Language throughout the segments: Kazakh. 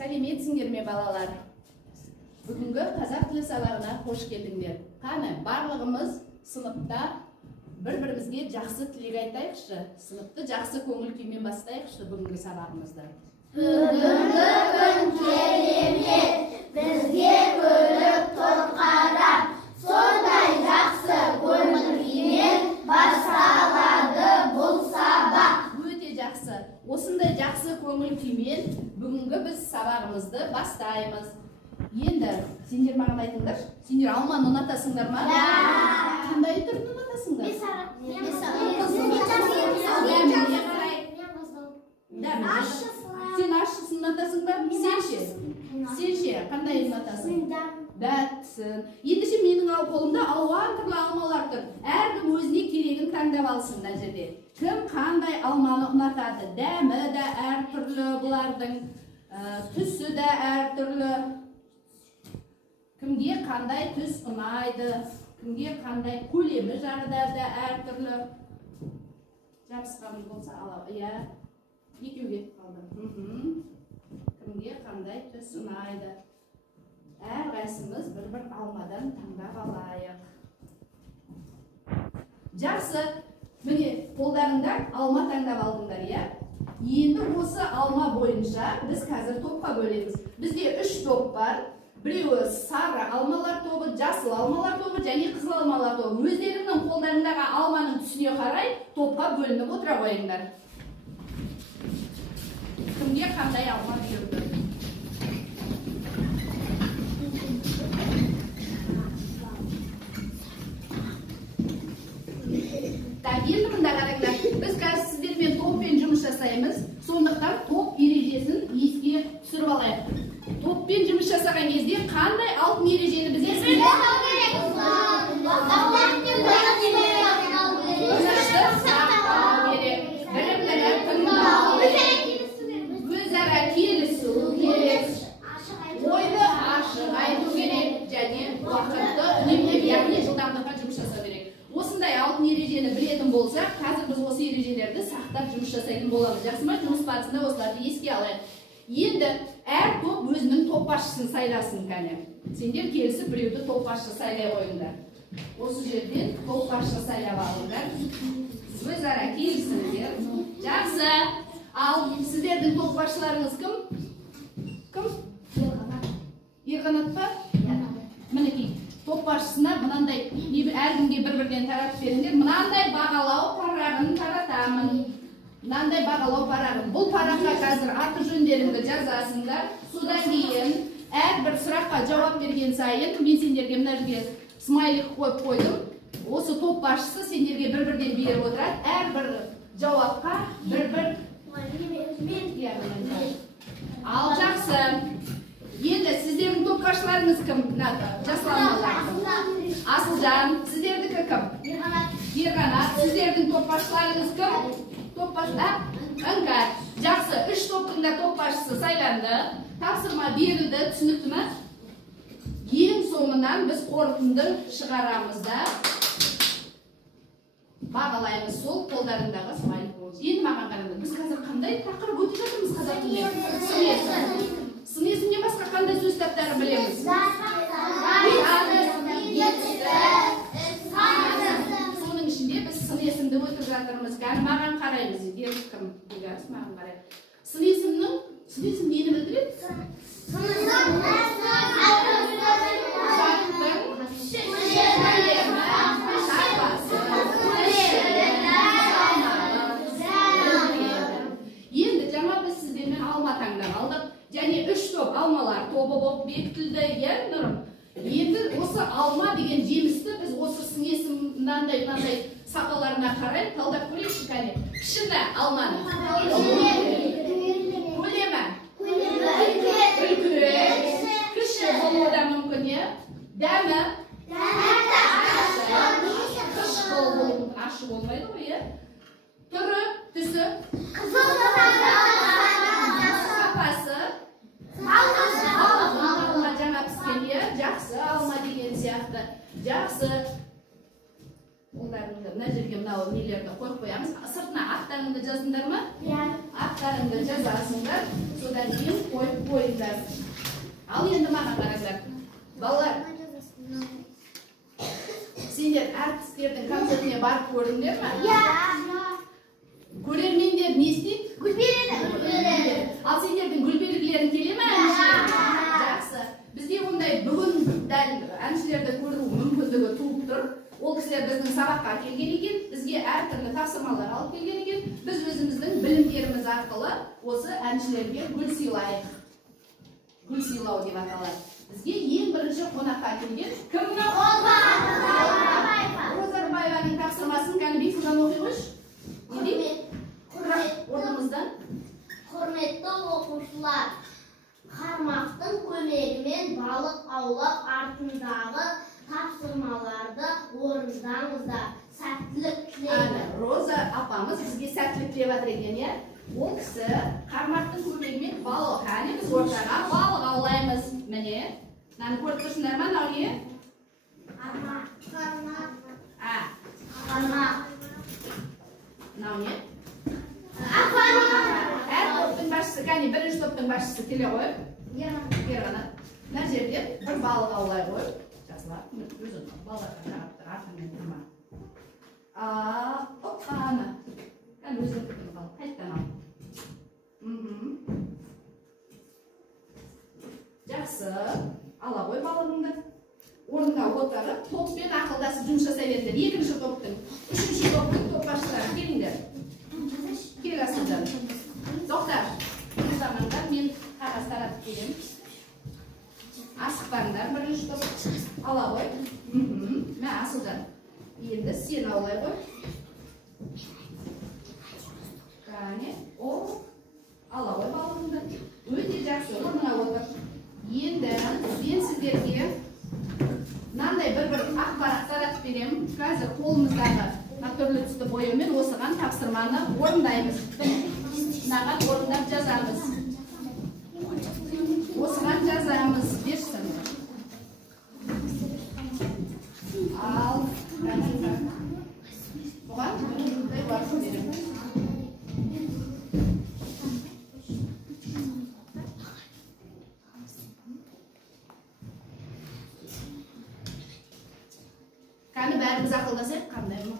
Сәлеметсіңдер ме балалар? Бүгінгі қазақ тілі сабағына қош келдіңдер. Қане, барлығымыз сыныпта бір-бірімізге жақсы тілек айтайықшы. Сыныпты жақсы көңіл күймен бастайықшы бүгінгі сабағымызды. Бүгінгі күн керемет, бізге көріп тұр қарап, сондай жақсы көңіл күймен басталады бұл сабақ. Өте жақсы. Осындай жақсы көңіл күймен бүгінгі біз сабағымызды бастаймыз. Енді сендер маған айтыңдар, сендер алманы ұнатасыңдар ма? Қандай түрін ұнатасыңдар? Сен ащысын ұнатасың ба? Сен ше, қандай ұнатасың? Бәтсін. Ендеше менің қолымда алуан түрлі алмалар тұр. Әркім өзіне керегін таңдап алсын мына жерде. Кім қандай алманы ұнатады? Дәмі де әртүрлі бұлардың, түсі де әртүрлі. Кімге қандай түс ұнайды, кімге қандай көлемі жағдайда да әртүрлі. Жабысқан болса ала, иә. Екеуге қалды. Кімге қандай түс ұнайды. Әрқайсымыз бір-бір алмадан таңдап алайық. Жақсы. Міне, қолдарыңда алма таңдап алдыңдар, иә? Енді осы алма бойынша біз қазір топқа бөлеміз. Бізде 3 топ бар. Біреуі сары алмалар тобы, жасыл алмалар тобы және қызыл алмалар тобы. Өздеріңнің қолдарындағы алманың түсіне қарай топқа бөлініп отыра қойыңдар. Кімге қандай алма бұйырды? Енді мында қараңдар, біз қазір сіздермен топпен жұмыс жасаймыз, сондықтан топ ережесін еске түсіріп алайық. Топпен жұмыс жасаған кезде қандай алтын ережені біз еске сақтау керек, бірін-бірі тыңдау керек, өзара келісу керек, ойды ашық айту керек және уақытты үнемдеп, яғни жылдамдыққа жұмыс жасау керек. Осындай алтын ережені білетін болса, қазір біз осы ережелерді сақтап жұмыс жасайтын боламыз. Жақсы ма? Жұмыс барысында осыларды еске алайық. Енді әр топ өзінің топ басшысын сайласын кәне. Сендер келісіп біреуді топ басшы сайлай қойыңдар. Осы жерден топ басшы сайлап алыңдар. Өзара келісіңдер. Жақсы. Ал сіздердің топ басшыларыңыз кім? Кім? Ерқанат па? Мінекей. Топ басшысына мынандай әркімге бір-бірден таратып беріңдер. Мынандай бағалау парағын таратамын. Мынандай бағалау парағын. Бұл параққа қазір аты жөндеріңді жазасыңдар. Содан кейін әрбір сұраққа жауап берген сайын мен сендерге мына жерге смайлик қойып қойдым. Осы топ басшысы сендерге бір-бірден беріп отырады. Әрбір жауапқа бір-бір. Ал жақсы. Енді сіздердің топ басшыларыңыз кім? Жасыл алмалар. Асылжан, сіздердікі кім? Ерқанат. Сіздердің топ басшыларыңыз кім? Топ басшылар? Іңкәр. Жақсы, 3 топтың да топ басшысы сайланды. Тапсырма берілді, түсінікті ме? Ең соңынан біз қорытынды шығарамыз да бағалаймыз сол қолдарындағы смайлик болды. Енді маған қараңдар, біз қазір қандай тақырып өтіп жатырмыз қазақ тілінде? Сын есімнен басқа қандай сөз таптарын білеміз? Соның ішінде біз сын есімді өтіп жатырмыз. Кәні маған қараймыз. Кім? Маған қарай. Сын есім нені білдіреді? Енді жаңа біз сіздермен алма таңдап алдық. Және 3 топ алмалар тобы болып бекітілді, иә, Нұрым? Енді осы алма деген жемісті біз осы сын есім мынандай сапаларына қарай талдап көрейікші кәне. Пішіні алманы. Көлемі. Үлкен. Кіші болуы да мүмкін, е? Дәмі. Қышқыл болуы ашы болмайды ғой, е? Түрі, түсі. Алма жаңа піскен, е? Жақсы, алма деген сияқты. Жақсы. Оларыңды мына жерге мынау нелерді қойып қоямыз. Сыртына аттарыңды жаздыңдар ма? Ат Savaktlarında cezasınlar. Sodan keyin qo'yib qo'yinglar. Al endi mana qaranglar. Balalar. Sizlar artistlarning konsertiga borib ko'rdinglarmi? Ko'rermender ne isteydi? Gulberdi. Al sizlarning gulbergilaring keladimi? Yaxshi. Bizga unday bugun dal anishlarda ko'ruv mumkinligi tug'ib turib, o kishilar bizning saboqqa kelgan ekan, bizga har turli tavsiyalar olib kelgan ekan. Biz o'zimizning bilimlarimiz orqali o'sha anishlarga gul siylaylik. Gul siylov deb ataladi. Bizga eng birinchi qo'noqqa kelgan kimni? Roza Rubayevaning tavsiyasini qani behudan o'qiymish? O'rnimizdan. Hurmatli o'quvchilar, qarmoqning ko'magimen baliq avlab ortidagi topshirmalarda o'rindamizda sa'tlik tilayman. Roza apamiz bizga sa'tlik tilayotgan ekan ya. O kishi qarmoqning ko'magimen baliq, qani biz o'rtaga baliq avlaymiz. Mana, meni ko'rib turibsizlarmi, Navli? Qarmoq. Qarmoq. Navli? Her topning başçısı, qani birinchi topning başçısı kela qo'yib, yana Najibga bir baliq avlay qo'yib, jaslar, o'zim baliqqa qarab turardim nima. Hop, ana. Qani o'zim tutdim baliq, qaytadan ol. Yaxshi, ala qo'y balig'ingni. O'rniga o'tirib, to'pdan aqldasib yumshasaverdi. Ikkinchi topning, uchinchi topning to'pbashlar kelinglar. Kelasizlar. Doktor, bu zamanda men qaras taratib kelim. Asıqbandar birinchi top ala qo'y. Men asıldan. Endi sen olay qo'y. Qani, o ala qo'y balig'ingni. O'zi yaxshi o'rniga o'tir. Endi men sizlarga nanday bir axborot taratib berem. Hozir qo'limizdagi turli tusda bo'yamen o'sigan topshirmani o'rindaymiz. Naqad o'rindab jazamiz. O'sigan jazamiz bersin. Al, Bugan bunday borib berim. Qani barimiz aqldasak qandaymi?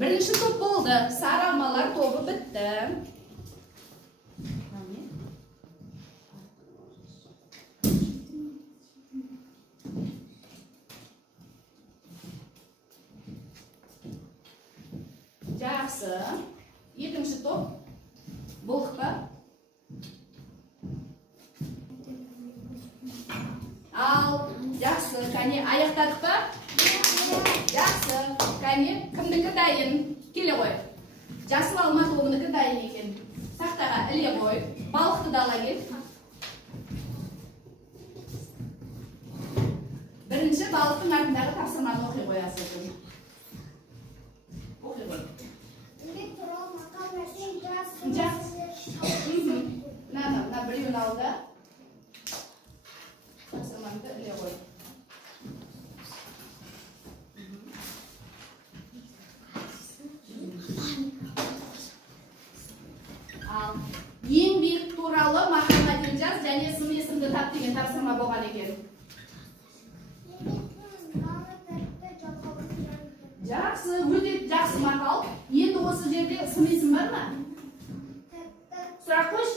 Birinchi top bo'ldi. Saralmalar to'pi bitti. Yaxshi. Ikkinchi top bo'ldimi? Al, yaxshi. Qani oyoqdadimi? Yaxshi. Qani kimniki dayin? Kela qo'y. Jasur Almatovniki dayin ekan. Taxtaga ilya qo'y. Baliqni dalaga. Birinchi baliqning matnidagi tafsirlarni o'qiy qo'yasiz. O'qiy qo'y. Na bir yo'nalda tafsirlarni ilya qo'y. Eng buyuk to'rali maqomga kelamiz, және ismni esimda tap degan tafsirma bo'lgan ekan. Yaxshi, o'ta yaxshi maqol. Endi o'sha yerda ism bormi? Сұрақ қойш.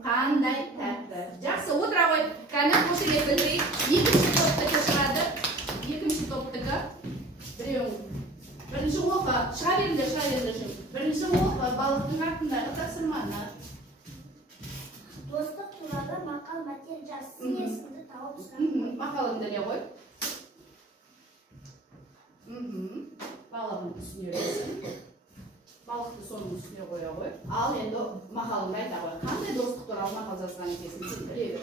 Қандай тәтті. Жақсы, отыра қой. Кәне қошелеп білдірейік. Екінші топтыкі шығады. Екінші топтыкі. Біреуің. Бірінші оқы. Шыға беріңдер үшін. Бірінші оқы. Балықтың артындағы тапсырманы. Достық туралы мақал мәтел жаз. Сын есімді тауып сұрақ. Мақалыңды не қой. Балығын үстіне өресің. Балықты соның үстіне қоя қой. Ал енді мақалыңды айта қой. Қандай достық туралы мақал жазған екенсің? Сен біле бер.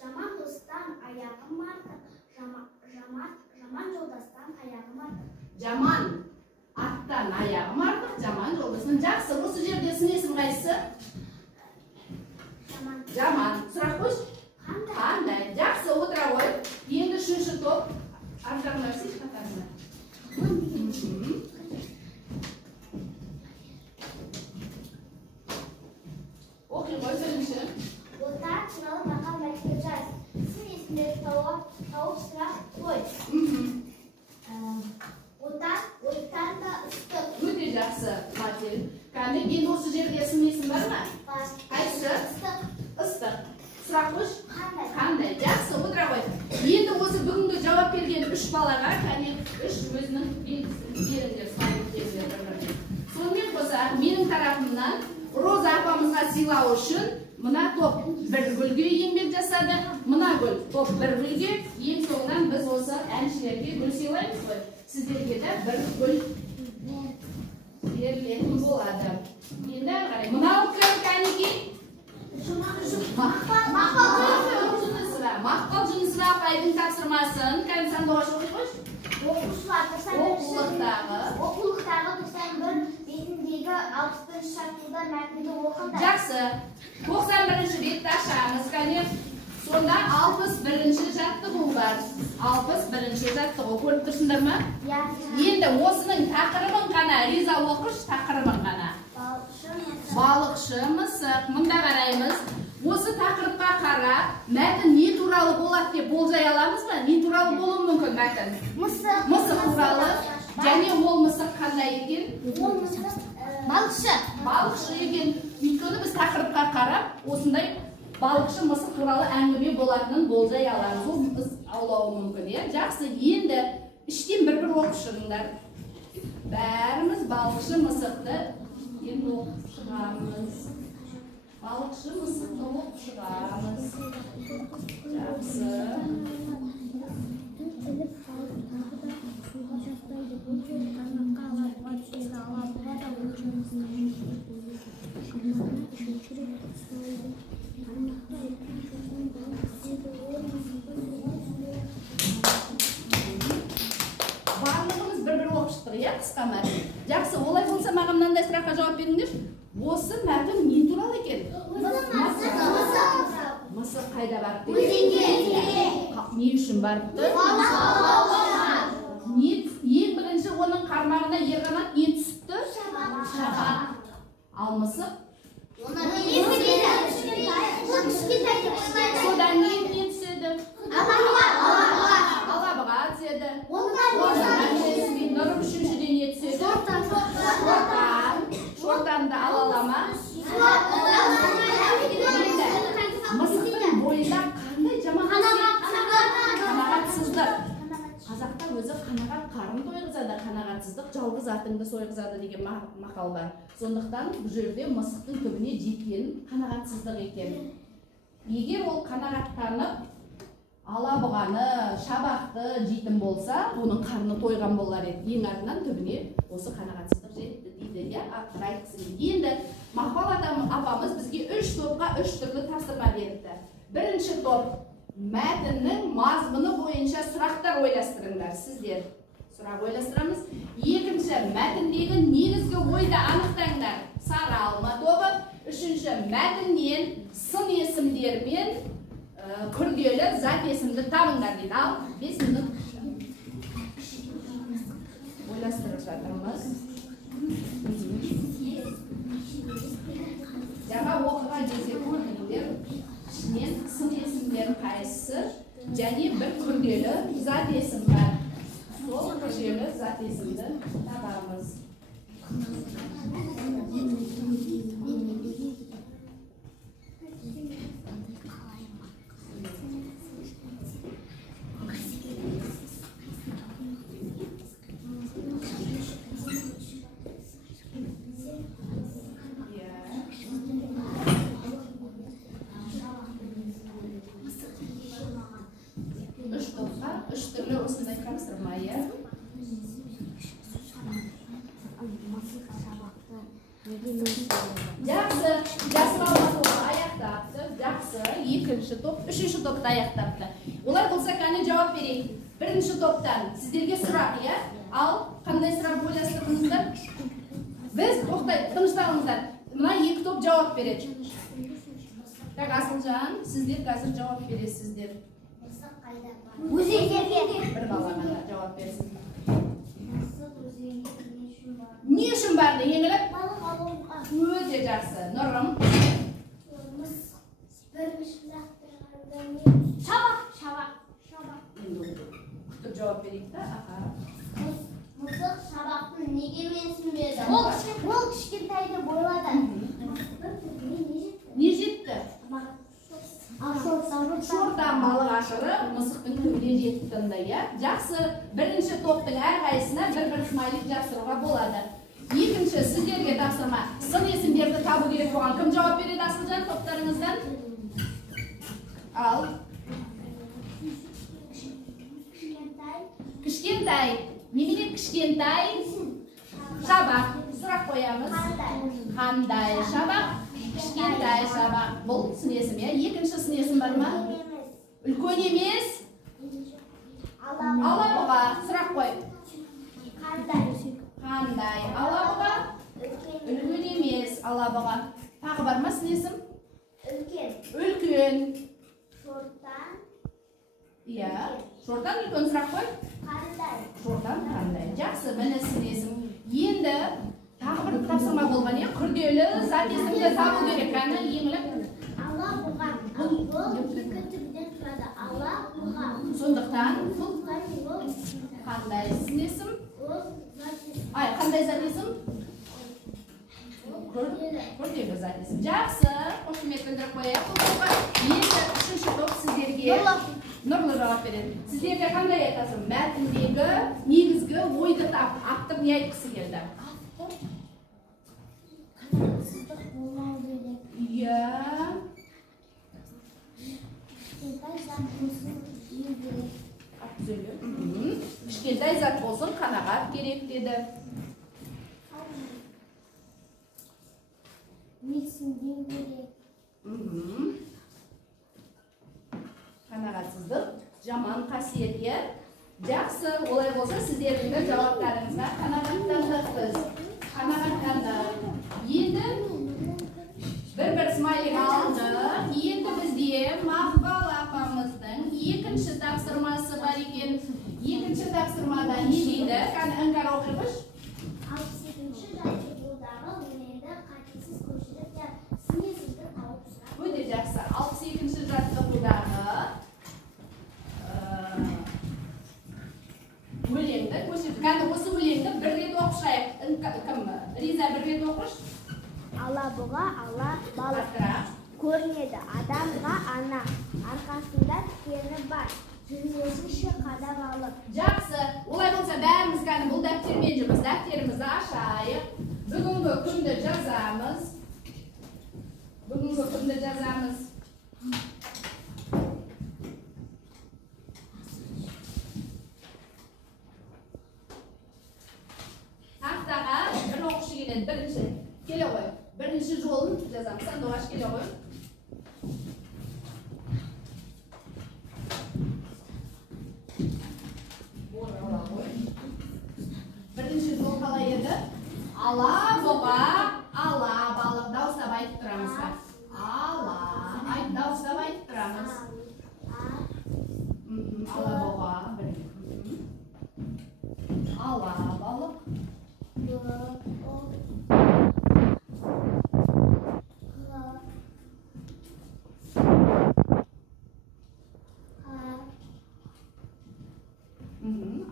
Жаман достан аяғым артық, жаман жолдастан аяғым артық. Жаман аттан аяғым артық, жаман жолдастан. Жақсы, осы жерде сын есім қайсысы? Жаман. Сұрақ қойш? Қандай? Жақсы, отыра қой. Енді үшінші топ. Аржағына өсейші қатарына. Оқи қой сөйлінші. Отар туралы мақал мәтел жаз. Сын есімдерді тауып сұрақ қой. Оттан да ыстық. Өте жақсы, Мател. Кәне, енді осы жерде сын есім бар ма? Бар. Қайсы? Ыстық. Сұрақ қойш? Қандай? Жақсы, отыра қой. Енді осы бүгінгі жауап берген үш балаға, кәне, үш өзінің белгісін беріңдер. Сонымен қоса, менің тарапымнан Роза апамызға сыйлау үшін мына топ бір гүлге еңбек жасады. Мына гүл топ бір гүлге. Ең соңынан біз осы әншілерге гүл сыйлаймыз ғой. Сіздерге де бір гүл берілетін болады. Енді қарай. Мынау кім кәнеки? Мақпал Жүнісова апайдың тапсырмасын кәне сандуғаш оқи қойш. Оқулықтағы 91 бетіндегі 61 шартында мәтінді оқыңдар. Жақсы. 91-ші бетті ашамыз кәне. Сонда 61-ші жаттығу бар. 61-ші жаттығу көріп тұрсыңдар ма? Енді осының тақырыбын қана, Риза оқыш тақырыбын қана. Балықшы мысық. Мұнда қараймыз. Осы тақырыпқа қарап, мәтін не туралы болады деп болжай аламыз ба? Не туралы болуы мүмкін мәтін? Мысық туралы. Және ол мысық қандай екен? Балықшы екен. Өйткені біз тақырыпқа қарап, осындай балықшы мысық туралы әңгіме болатынын болжай аламыз. Ол біз аулауы мүмкін. Жақсы, енді іштен бір-бір оқып шығыңдар. Бәріміз балықшы мысықты енді оқып шығамыз. Балықшы мысықты оқып шығамыз. Жақсы. Барлығымыз бір-бір оқып шықтық, қысқа мәтін. Жақсы, олай болса маған мынандай сұраққа жауап беріңдер. Осы мәтін не туралы екен? Мысық қайда барыпты? Не үшін барыпты? Ең бірінші оның қармағына ерғанат не түсіпті? Шағат. Ал мысық? Содан не түседі? Алабыға түседі. Нұрып үшіншіден не түседі? Шортанды алалама. Мысықтың бойында қандай жаман қанағатсыздық. Қазақта өзі қанағат қарын тойғызады, қанағатсыздық жалғыз атыңды сойғызады деген мақал бар. Сондықтан бұл жерде мысықтың түбіне жеткен қанағатсыздық екен. Егер ол қанағаттанып алабұғаны, шабақты жейтін болса, оның қарны тойған болар еді. Ең артынан түбіне осы қанағатсыздық жетті дейді. Енді Мақпал апамыз бізге 3 топқа 3 түрлі тапсырма берді. Бірінші топ мәтіннің мазмұны бойынша сұрақтар ойластырыңдар. Сіздер сұрақ ойластырамыз. Екінші мәтіндегі негізгі ойды анықтаңдар. Сары алма тобы. Үшінші мәтіннен сын есімдермен күрделі зат есімді табыңдар дейді. Ал 5 минут ойластырып жатырмыз. Жаңа оқыған кезде көрдіңдер, ішінен сын есімдерін қайсысы және бір күрделі зат есім бар. Сол күрделі зат есімді табамыз. Жақсы, жасыралма тобы аяқтапты. Жақсы, екінші топ, үшінші топты аяқтапты. Олар болса қане жауап берейік. Бірінші топтан сіздерге сұрақ, иә? Ал қандай сұрақ ойластырдыңыздар? Біз тоқтай, тынышталыңыздар. Мына екі топ жауап береді. Так, Асылжан, сіздер қазір жауап бересіздер. Өзендерге. Бір балаға жауап берсін. Не үшін барды? Еңіліп? Балық алуға. Өте жақсы. Нұрым? Шабақ. Күтіп жауап берейік та. Мысық шабақтың неге менсінбеді? Ол кішкентайды бойлады. Не жетті? Шортан балық ашыры мысықтың кімге жеттінді, иә? Жақсы, бірінші топтың әрқайсына бір смайлик жасыруға болады. Екінші, сіздерге тапсырма. Сын есімдерді табу керек болған. Кім жауап береді Асылжан топтарыңыздан? Ал. Кішкентай. Немене кішкентай? Шабақ. Сұрақ қоямыз. Қандай шабақ? Кішкентай шабақ. Бұл сын есім, иә? Екінші сын есім бар ма? Үлкен емес? Алабұға. Сұрақ қой. Қандай алабұға? Үлкен емес алабұға. Тағы бар ма сын есім? Үлкен. Шортан. Иә. Шортан үлкен сұрақ қой. Шортан қандай. Жақсы, міне сын есім. Енді тағы бір тапсырма болған, е, күрделі зат есімді табу керек. Қаны еңіліп. Алабұға. Бұл екі түрден тұрады. Алабұға. Сондықтан бұл қандай сын есім? Ай, қандай зат есім? Күрделі зат есім. Жақсы, қошемет білдіріп қояйық. Енді үшінші топ сіздерге Нұрлы жауап береді. Сіздерге қандай айтасың? Мәтіндегі негізгі ойды автор не айтқысы келді? Иә. Кішкентай зат болсын, қанағат керек деді. Қанағатсыздық, жаман қасиет, е. Жақсы, олай болса сіздердің жауаптарыңызға қанағаттандық біз. Қанағаттандық. Енді бір смайлик алды. Енді бізде Мақпал апамыздың екінші тапсырмасы бар екен. Екінші тапсырмада не дейді? Қаны іңкар оқырғыш? 68-ші жаттығудағы өлеңді қатесіз көшіріп сын есімді тауып сұрап. Өте жақсы. 62-ші жаттығудағы өлеңді көшіріп. Қаны осы өлеңді бір рет оқышайық. Кім? Риза бір рет оқыш? Алабұға ала балық Атырақ. көрінеді адамға ана, арқасында тікені бар, жүрмесінші қадап алып. Жақсы, олай болса бәріміз қаны бұл дәптермен жұмыс. Дәптерімізді ашайық. Бүгінгі күнді жазамыз. Тақтаға бір оқышы келеді. Бірінші келе қой. Бірінші жолын жазамыз. Сандуғаш келе қой. Бірінші жол қалай еді? Ала бұға, ала балық. Дауыстап айтып тұрамыз. Ала, дауыстап айтып тұрамыз. Ала бұға. Ала балық.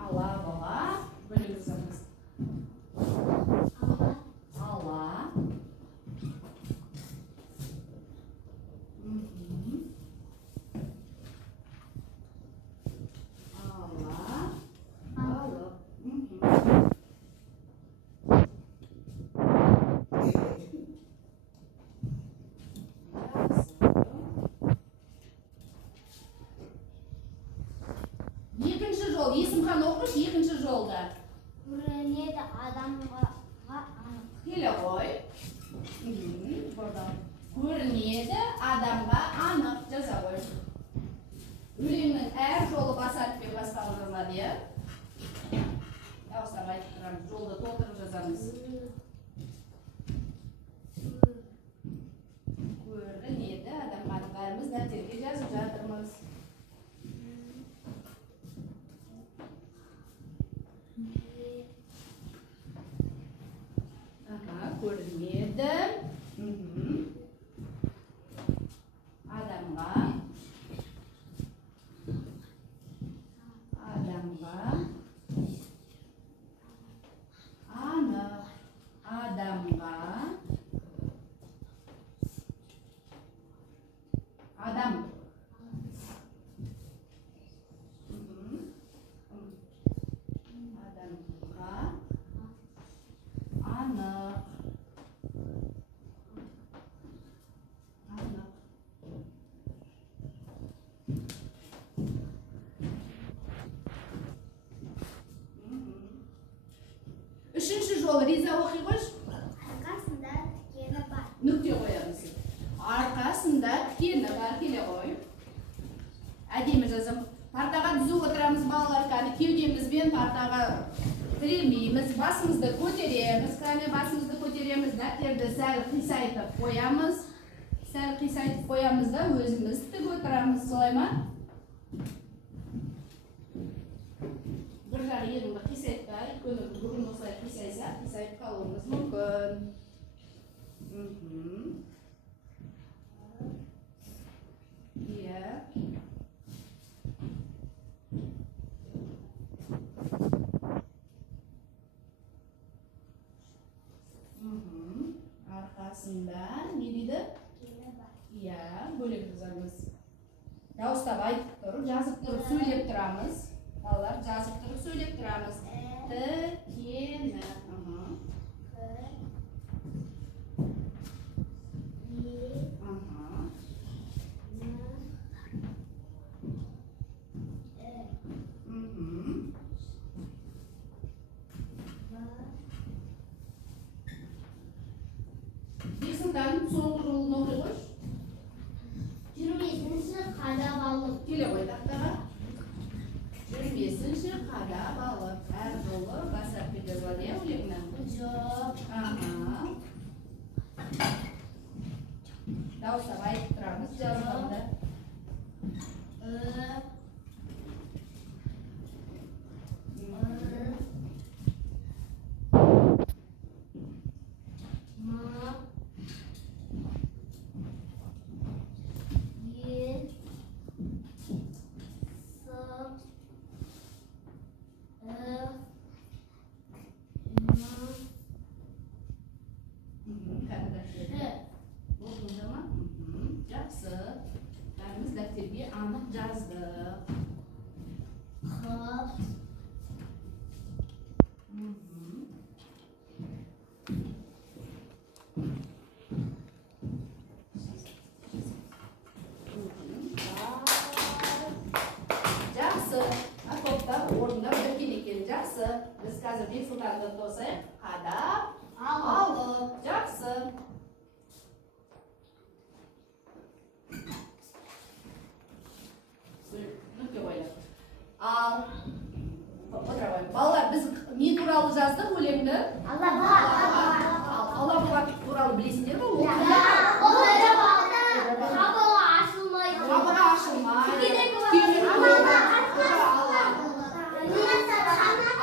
Ала бала бөліңізіңіз. Ала. Екінші жол, Есімхан оқыш, екінші жолда. Көрінеді адамға анық. Келе ғой. Көрмедім. Адамға. Анық. Адамға. Адам. Адамға. Анық. Анық. Үшінші жолы риза оқи қойшы. Арқасында тікені бар. Нүкте қоямыз. Арқасында тікені бар, келе қой. Әдемі жазым. Партаға түзу отырамыз балалар, кәні кеудемізбен партаға тіремейміз, басымызды көтереміз, кәні басымызды көтереміз, дәптерді сәл қисайтып қоямыз. Сәл қисайтып қоямыз да өзіміз тік отырамыз, солай ма? Бір жағы ерінді қисайтпай, бүгін осылай қисайса, қисайып қалуымыз мүмкін. Иә. Арқасында не дейді? Иә, бөлек жазамыз. Дауыстап айтып тұрып, жазып тұрып сөйлеп тұрамыз. Балалар жазып тұрып сөйлеп тұрамыз. Тікені. Бесіңдан соңғы жолын оқи қойш. 25-ші қадап алып. Келе қой тақтаға. 25-ші қадап алып. Әр жолы басап кете болады, е, өлеңнен? Жоқ. Дауыстап айтып тұрамыз жазғанда. Жақсы. Бәріміз дәптерге анық жазды. Жақсы. Тоқтап, орындап өткен екен. Жақсы. Біз қазір бесілдарды тосайық. Қадап, алып. Жақсы. Ал. Балалар, біз не туралы жаздық өлеңді? Алла туралы білесіңдер ме? Қабығы ашылмайды. Қабығы ашылмайды.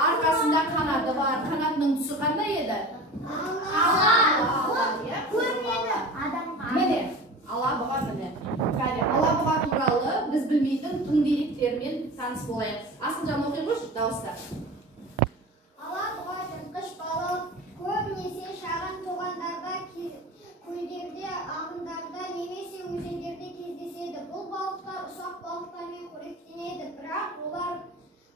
Арқасында қанаты бар. Қанатының түсі қандай еді? Көрмеді. Міне, Алла-бұға міне. Алла-бұға туралы біз білмейтін тың деректермен таныс болайық. Асылжан оқи қойшы, дауыста. Алла-бұға жыртқыш балық, көбінесе шағын тоғандарға, көлдерде, ағындарда немесе өзендерде кездеседі. Бұл балықтар ұсақ балықтармен қоректенеді, бірақ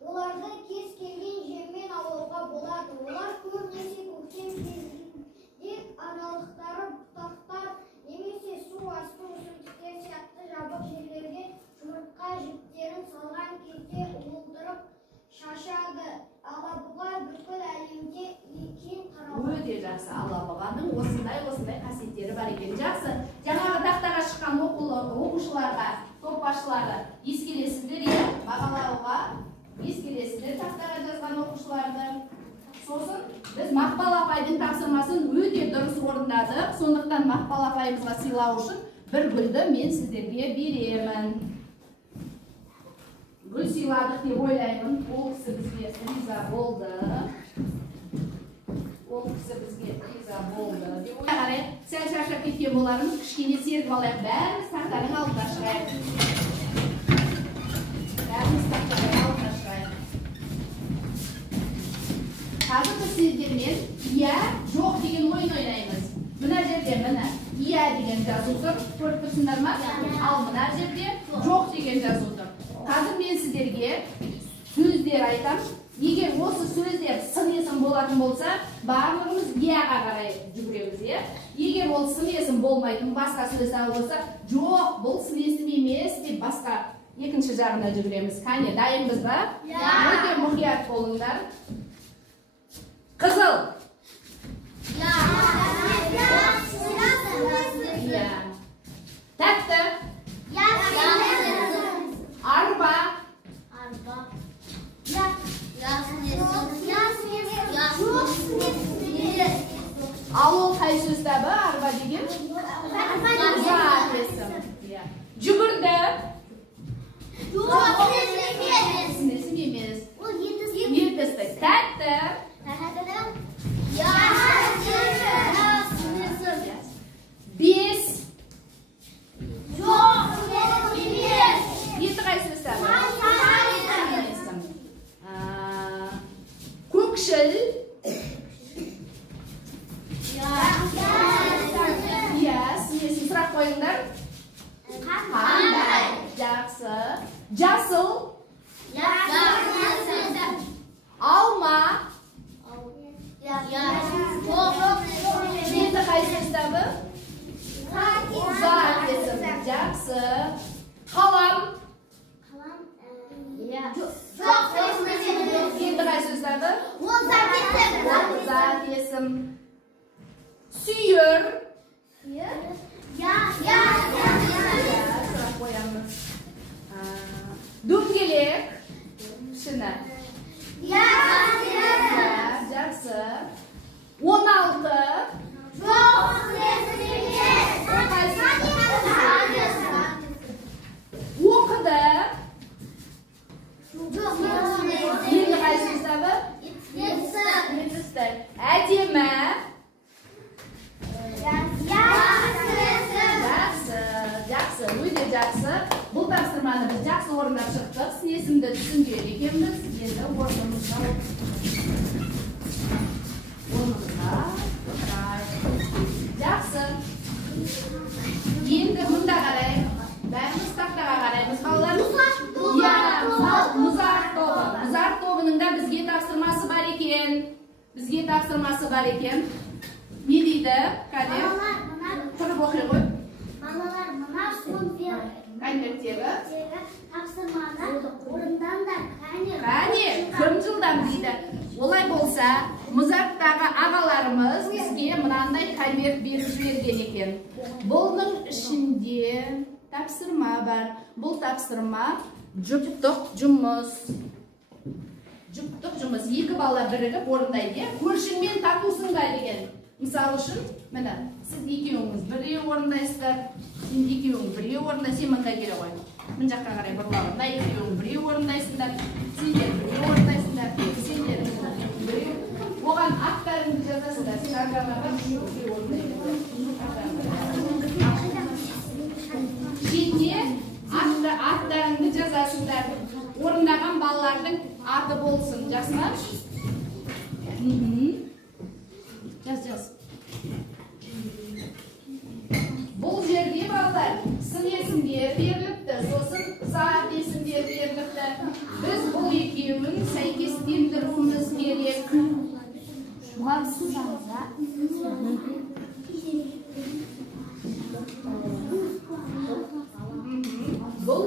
оларды кез келген жермен алуға болады. Олар көбінесе көктем кезінде аралықтары, бұтақтар немесе су асты өсімдіктер сияқты жабық жерлерде жұмыртқа жіптерін салған кезде уылдырып шашады. Алла-бұға бүкіл әлемде кең таралған. Өте жақсы. Алла-бұғаның осындай қасиеттері бар екен. Жақсы. Жаңағы тақтаға шыққан оқушыларға, топ басшылары ескересіздер, бағалауға ескересіздер тақтаға жазған оқушыларды. Сосын біз Мақпал апайдың тапсырмасын өте дұрыс орындадық. Сондықтан Мақпал апайымызға сыйлау үшін бір гүлді мен сіздерге беремін. Гүл сыйладық деп ойлаймын. Ол кісі бізге риза болды. ол кісі бізге риза болды деп қарай сәл шаршап кеткен болармыз, кішкене серіп алайық, бәріміз тақтаның алдына шығайық. Қазір біз сіздермен иә, жоқ деген ойын ойнаймыз. Мына жерде міне иә деген жазу тұр, көріп тұрсыңдар ма? Ал мына жерде жоқ деген жазу тұр. Қазір мен сіздерге сөздер айтам. Егер осы сөздер сын есім болатын болса, барлығымызияға қарай жүгіреміз, иә? Егер ол сын есім болмайтын, басқа сөз болса, жоқ, бұл сын есім емес деп басқа екінші жағына жүгіреміз. Қане, дайынбыз ба? Өте мұқият болыңдар. Қызыл. Тәтті. Арба. Ал ол қай сөз табы? Арба деген? Жүгірді. Снесім емес. Ертісті. Тәтті. Бес. Еті қай сөз табы? Көкшіл. Сұрақ қойыңдар. Қандай? Жақсы. Жасыл. Алма. Жеті қай сөз табы? Ұзақ есім. Жақсы. Қалам. Жеті қай сөз табы? Ұзақ есім. Сүйір. Сұрақ қоямыз. Дөңгелек. Шыны. Жақсы. 16. Оқыды. Енді қай сөз табы? Етісті. Әдемі. Жақсы, өте жақсы. Бұл тапсырманы біз жақсы орындап шықтық. Снесімді түсінген екенбіз. Енді орнымызға жақсы. Енді мұнда қарай. Бәріміз тақтаға қараймыз. Балалар, мұзарт тобы. Мұзарт тобының да бізге тапсырмасы бар екен. Не дейді? Қане? Тұрып оқи ғой. Балалар, мына конверттегі тапсырманы орындандар. Қане, кім жылдам дейді. Олай болса, мұзарттағы ағаларымыз бізге мынандай конверт беріп жіберген екен. Бұның ішінде тапсырма бар. Бұл тапсырма жұптық жұмыс. Екі бала бірігіп орындайды. Көршіңмен татусың ба деген. Мысалы үшін, міне, сіз екеуіңіз біреу орындайсыздар, сен екеуің біреу орындай, сен мында келе ғой. Мына жаққа қарай бұрылып, мына екеуің біреу орындайсыңдар, сендер біреу орындайсыңдар, сендер біреу. Оған аттарыңды жазасыңдар, сен ағаларға біреу орындайсыңдар. Шетіне аттарыңды жазасыңдар. Орындаған балалардың аты болсын, жақсы ма? Жаз. Бұл жерде балалар сын есімдер беріліпті, сосын зат есімдер беріліпті. Біз бұл екеуін сәйкестендіруіміз керек. Бұл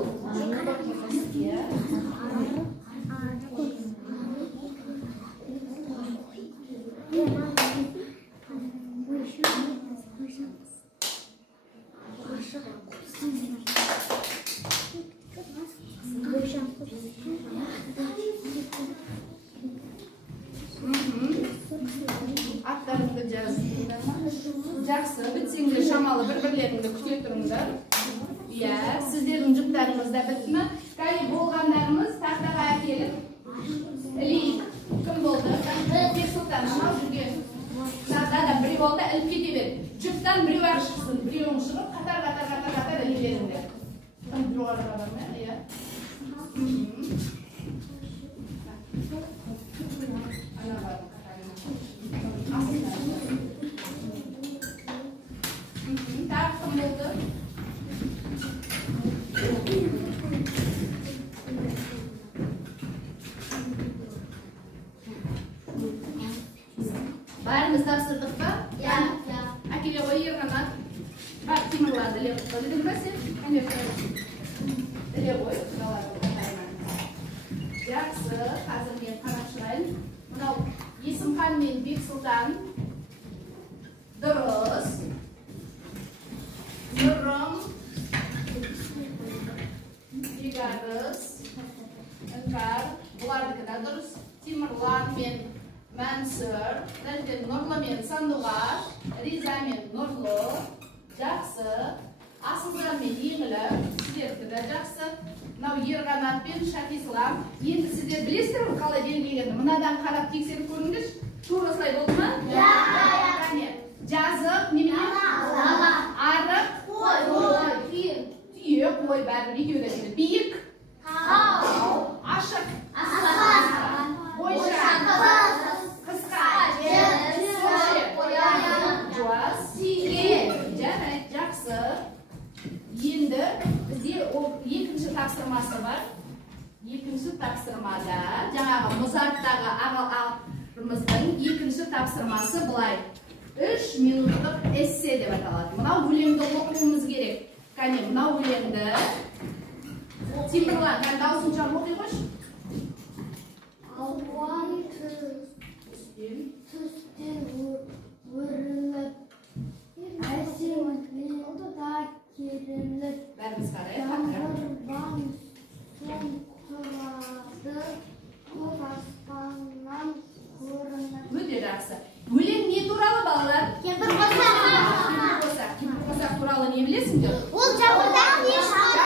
аттарыңды жазыңдар ма? Жақсы, бітсеңдер шамалы бір-бірлеріңді күте тұрыңдар. Иә, сіздердің жұптарыңыз да бітті ме? Кәлі болғандарымыз тақтаға әкеліп ілейік. Кім болды? Бексұлтан, мынау жүрген Mınadan bir oldu ilip kete ber. Cüpten bir var çıksın, bir yolun çıkıp katar ilerinde. Bir var mı? Ya. Ana var. Tartım oldu. Barımız tavsırdık mı? Ya. Akile koyuyorlar. Bak kim vardı? Dedim ben sen. Hani öyle koy. Жақсы, қазір мен қарап шығайын. Мынау Есімхан мен Бексұлтан дұрыс. Нұрым, Бекарыс, Іңкар, бұлардікі да дұрыс. Тимірлан мен Мәнсір, Нұрлы мен Сандуғаш, Риза мен Нұрлы. Жақсы. Асылжан мен Еңілі, сіздерді де жақсы. Мынау Ерғанат пен Шақислам. Енді сіздер білесіздер ме қалай белгілегенді? Мынадан қарап тексеріп көріңдерші. Тура осылай болды ма? Қане. Жазық, немене? Арық, түйе, қой, бәрі екеуі де дейді. Биік, ашық, бойша, қысқа, жуас, жарайды, жақсы. Енді бізде екінші тапсырмасы бар. Екінші тапсырмада жаңағы мұзарттағы ағаларымыздың екінші тапсырмасы былай. 3 минуттық эссе деп аталады. Мынау өлеңді оқуымыз керек. Кәне, мынау өлеңді Тимірлан, кәне дауысын шығарып оқи қойшы. Ауан түстен өріліп, әсемді да керіліп, бәріміз қарайық. Жаңбырдан соң тұрады, көк аспаннан көрініп. Өте жақсы. Өлең не туралы балалар? Кемпір-қосақ. Кемпір-қосақ туралы не білесіңдер? Ол жаңбырдан не шығады?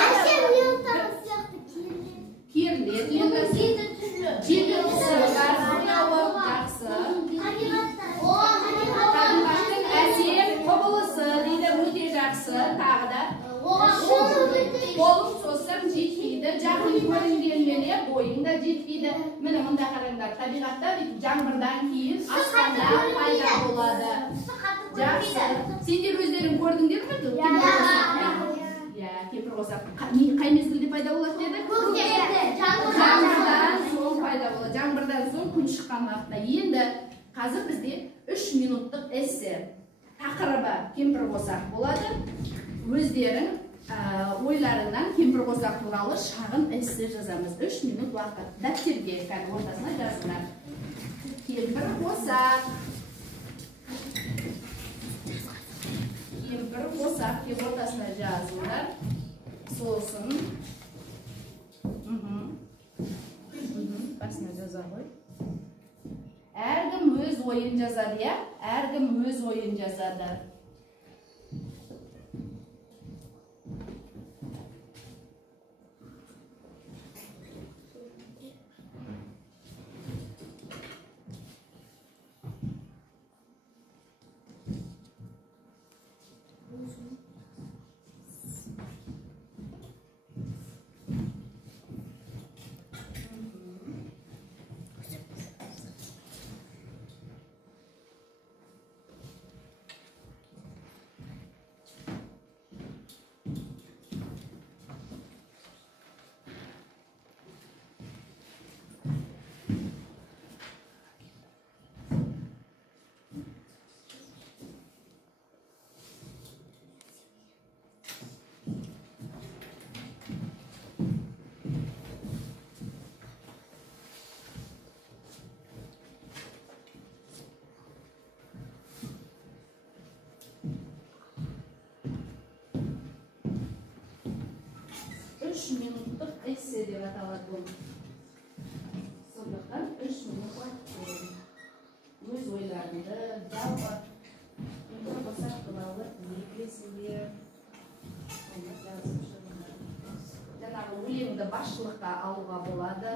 Әсем минуттан сияқты Керілет, енді жеті түсі бар, ойнауы жақсы. Табиғаттың әсем құбылысы дейді, өте жақсы. Тағы да қолың созсаң жетпейді, жақын көрінгенмене бойың да жетпейді. Міне мұнда қараңдар, табиғатта жаңбырдан кейін аспанда пайда болады. Жақсы. Сендер өздерің көрдіңдер ме? Иә, кемпір-қосақ қай мезгілде пайда болады деді? Жаңбырдан соң пайда болады. Жаңбырдан соң күн шыққан уақытта. Енді қазір бізде 3 минуттық эссе. Тақырыбы кемпір-қосақ болады. Өздерің ойларынан кемпір-қосақ туралы шағын эссе жазамыз. 3 минут уақыт. Дәптерге ортасына жазыңдар. Кемпір-қосақ. Кемпір-қосақ деп ортасына жазыңдар. Сосын. Басына жаза ғой. Әркім өз ойын жазады, я? Әркім өз ойын жазады. Минуттық эссе деп аталады бұл. Сондықтан 3 минут уақыт береді. Өз ойларыңды жалпы кемпір-қосақ туралы не білесіңдер? Соны жазып шығыңдар. Жаңағы өлеңді басшылыққа алуға болады.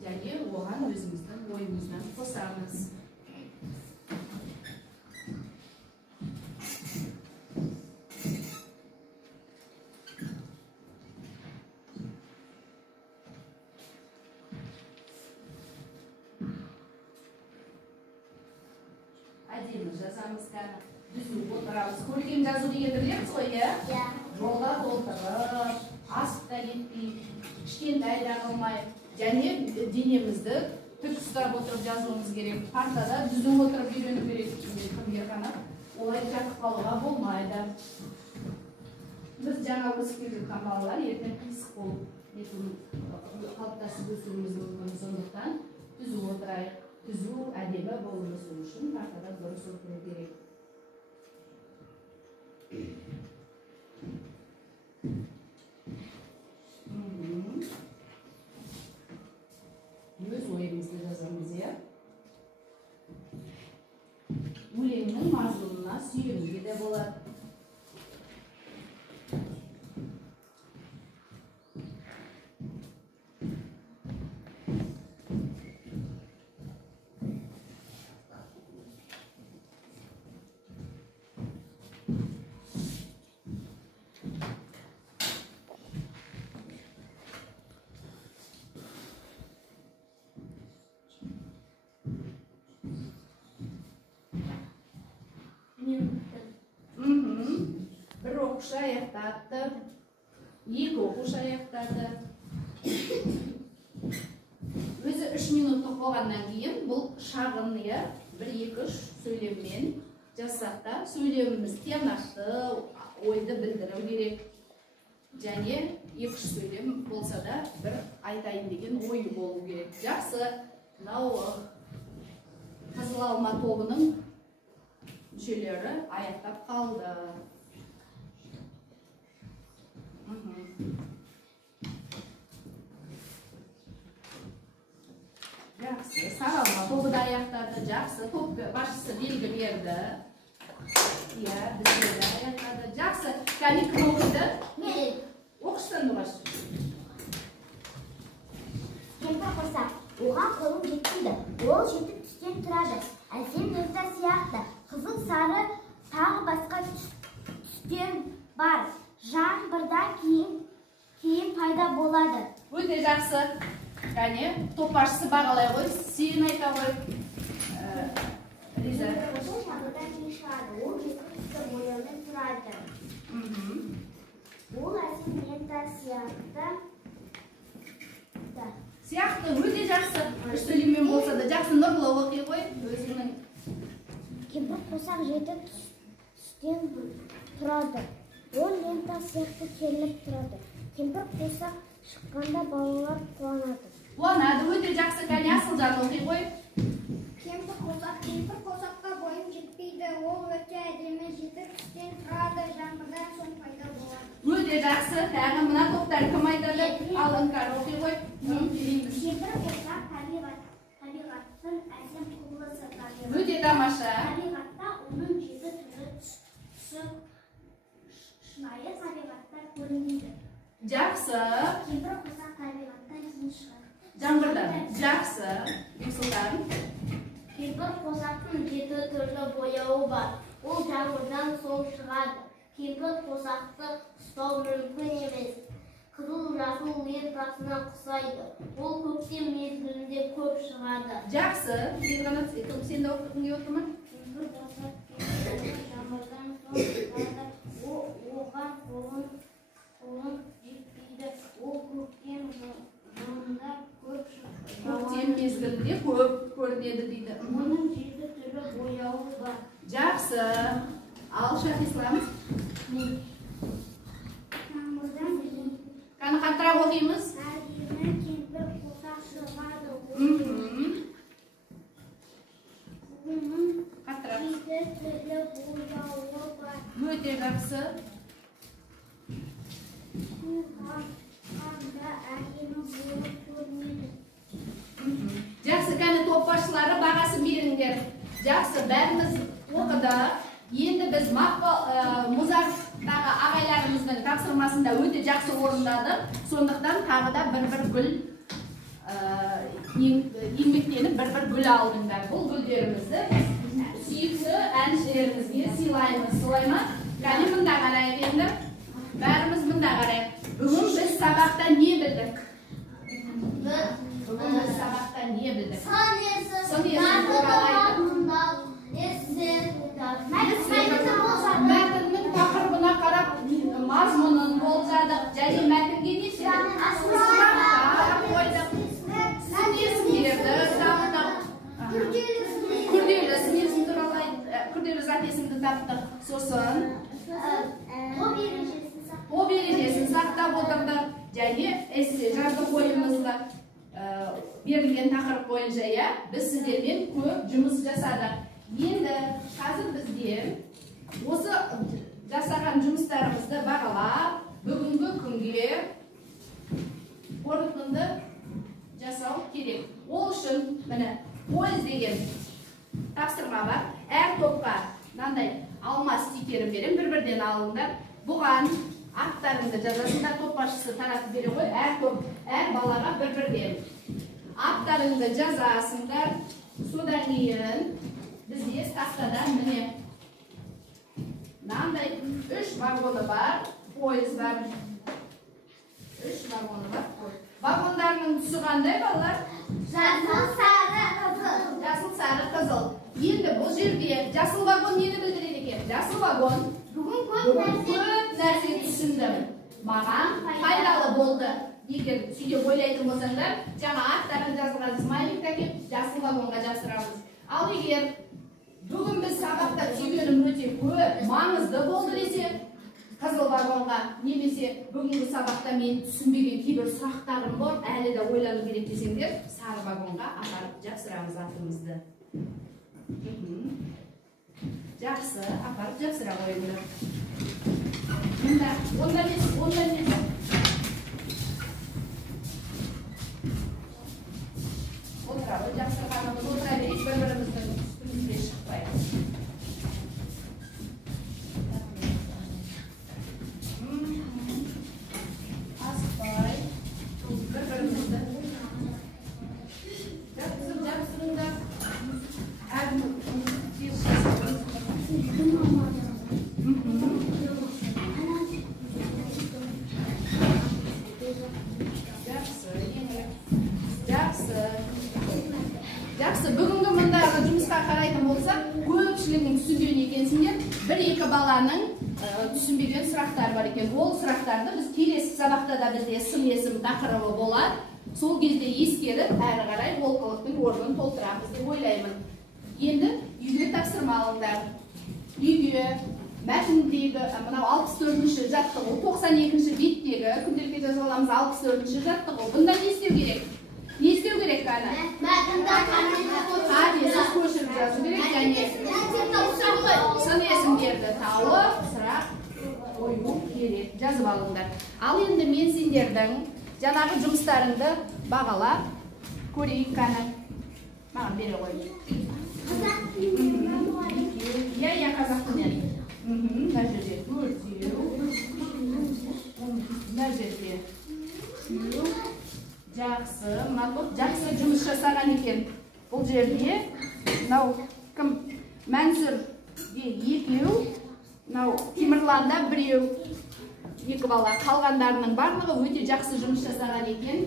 және оған өзіміздің ойымыздан қосамыз. Әдемі жазамыз кәні. Дүзу отырамыз. Көркем жазу дегенді білеміз ғой, е? Жолда толтырып, асып та кетпей, кішкентай да қылмай, және денемізді тік ұстап отырып жазуымыз керек. Партада дүзу отырып үйрену керек. Кімге қана олай жатып қалуға болмайды. Біз жаңа өсіп келе жатқан балалар ертең қисық болып қалыптасып өсуіміз мүмкін, сондықтан дүзу отырайық. Түзу әдемі болуымыз үшін партада дұрыс отыру керек. Өз ойымызды жазамыз, е? Өлеңнің мазмұнына сүйенуге де болады. Bir оқушы аяқтады, екі оқушы аяқтады. Өзі 3 минуттық болғаннан кейін бұл шағын, 1-2-3 сөйлеммен жазсақта, сөйлеміміз тиянақты, ойды білдіру керек. Және 2-3 сөйлем болса да бір айтайын деген ой болу керек. Жақсы, мынау Қызыл алма тобының мүшелері аяқтап қалды. Жақсы, Сары алма тобы да аяқтады. Жақсы, топ басшысы белгі берді. Бізде де аяқтады. Жақсы, кәне кім оқиды? Мен. Оқыштан бұғаш. Кемпір қоса, оған қолым жетпейді. Ол жетіп түстен тұрады. Әсем нөзда сияқты, қызыл сары тағы басқа түстен бар. Жаңбырдан кейін пайда болады. Өте жақсы. Кәне, топ басшысы бағалай ғой, сен айта ғой. Риза. Жаңбырдан кейін шығады. Ол жетіп түсті бояумен тұрады. Ол әсем нөзда сияқты. Сияқты, өте жақсы. Үш сөйлеммен болса да жақсы нұрлы оқи ғой өзіңнің. Кемпір қосақ жетіп түстен тұрады. Ол лента сияқты керіліп тұрады. Кемпір қосақ шыққанда балалар қуанады. Қуанады, өте жақсы. Кәне Асылжан оқи ғой. Кемпір қосаққа бойым жетпейді. Ол өте әдемі жетіп түстен тұрады. Жаңбырдан соң пайда болады. Өте жақсы. Тағы мына топтар кім айтады? Ал Іңкәр оқи ғой. Кемпір қосақ табиғаттың әсем құбылысы. Өте тамаша. Табиғатта оның жеті түрі түсі шынайы табиғатта көрінеді. Жақсы. Кемпір қосақ табиғаттан кейін шығады. Жаңбырдан. Жақсы. Нұрсұлтан. Кемпір қосақтың жеті түрлі бояуы бар. Ол жаңбырдан соң шығады. Кемпір қосақты ұстау мүмкін емес. Қызыл жасыл лентасына құсайды. Ол көктем мезгілінде көп шығады. Жақсы. Сен де оқитын келіп отыр ма? Кемпір қосақ жаңбырдан соң шығады. Оған қолым жетпейді. Ол көктем жылында көп шығады. Көктем мезгілінде көп көрінеді дейді. Оның жеті түрі бояуы бар. Жақсы. Ал Шахислам. Жаңбырдан кейін Қаны қаттырақ оқимыз. әдемі кемпір қосақ шығады. Оның Қаттырақ. жеті түрлі бояуы бар. Өте жақсы. Қанда әдемі болып көрінеді. Жақсы, кәні топ басшылары бағасын беріңдер. Жақсы, бәріміз оқыды. Енді біз Музарттағы ағайларымыздың тапсырмасында өте жақсы орындадық. Сондықтан тағы да бір гүл еңбектеніп бір гүл алдыңдар. Бұл гүлдерімізді сүйікті әншілерімізге сыйлаймыз. Солай ма? Кәне мында қарайық енді. Бәріміз мында қарайық. Бүгін біз сабақта не білдік? Бүгін біз сабақта не білдік? Сын есім туралы мәтіннің тақырыбына қарап мазмұнын болжадық. Және мәтінге не істедік? Сұрақтар қойдық. Сын есімдерді таптық. Күрделі сын есім туралы күрделі зат есімді таптық. Сосын топ ережесін сақтап отырдық. Және эссе жаздық ойымызды берілген тақырып бойынша біз сіздермен көп жұмыс жасадық. Енді қазір бізде осы жасаған жұмыстарымызды бағалап, бүгінгі күнге қорытынды жасау керек. Ол үшін міне пойыз деген тапсырма бар. Әр топқа мынандай алма стикерін берем, бір-бірден алыңдар. Бұған аттарыңды жазасыңдар, топ басшысы таратып бере ғой. Әр балаға бір-бірден аттарыңды жазасыңдар. Содан кейін бізде тақтада міне мынандай 3 вагоны бар, пойыз бар. 3 вагоны бар, пойыз. Вагондарының түсі қандай балалар? Жасыл, сары, қызыл. Жасыл, сары, қызыл. Енді бұл жерде жасыл вагон нені білдіреді екен? Жасыл вагон бүгін көп нәрсе түсіндім. Маған пайдалы болды. Егер сүйде ойлайтын болсаңдар, жаңа аттарын жазылған смайлик әкеп жасыл вагонға жапсырамыз. Ал егер бүгін біз сабақта түйгенім өте көп, маңызды болды десе, қызыл вагонға немесе бүгінгі сабақта мен түсінбеген кейбір сұрақтарым бар, әлі де ойлану керек десеңдер, сары вагонға апарып жапсырамыз атымызды. Жақсы, апарып жапсыра қойыңдар. Онда емес. Отыра ғой, жапсырғанымыз отыра берейік, бір-біріміздің үстімізге шықпайық. Аспай, бір-бірімізді жапсырыңдар. Жақсы, бүгінгі мұндағы жұмысқа қарайтын болса, көпшілігінің түсінген екенсіңдер, бір-екі баланың түсінбеген сұрақтар бар екен. Ол сұрақтарды біз келесі сабақта да бізде сын есім тақырыбы болады. Сол кезде ескеріп, әрі қарай олқылықтың орнын толтырамыз деп ойлаймын. Енді үйге тапсырма алыңдар. Үйге мәтіндегі мынау 64-ші жаттығу, 92-ші беттегі күнделікке жазаламыз 64-ші жаттығу. Бұнда не істеу керек? Не істеу керек қана? Қатесіз көшіріп жазу керек, және сын есімдерді тауып, сұрақ қою керек. Жазып алыңдар. Ал енді мен сендердің жаңағы жұмыстарыңды бағалап көрейік қана. Маған бере қой. Я қазақ тілінен. Мына жерде көрсеу. Мына жерде күю. Жақсы, жақсы жұмыс жасаған екен. Бұл жерде мынау кім? Мәнсүрге 2, мынау Темірланда 1, 2 бала. Қалғандарының барлығы өте жақсы жұмыс жасаған екен.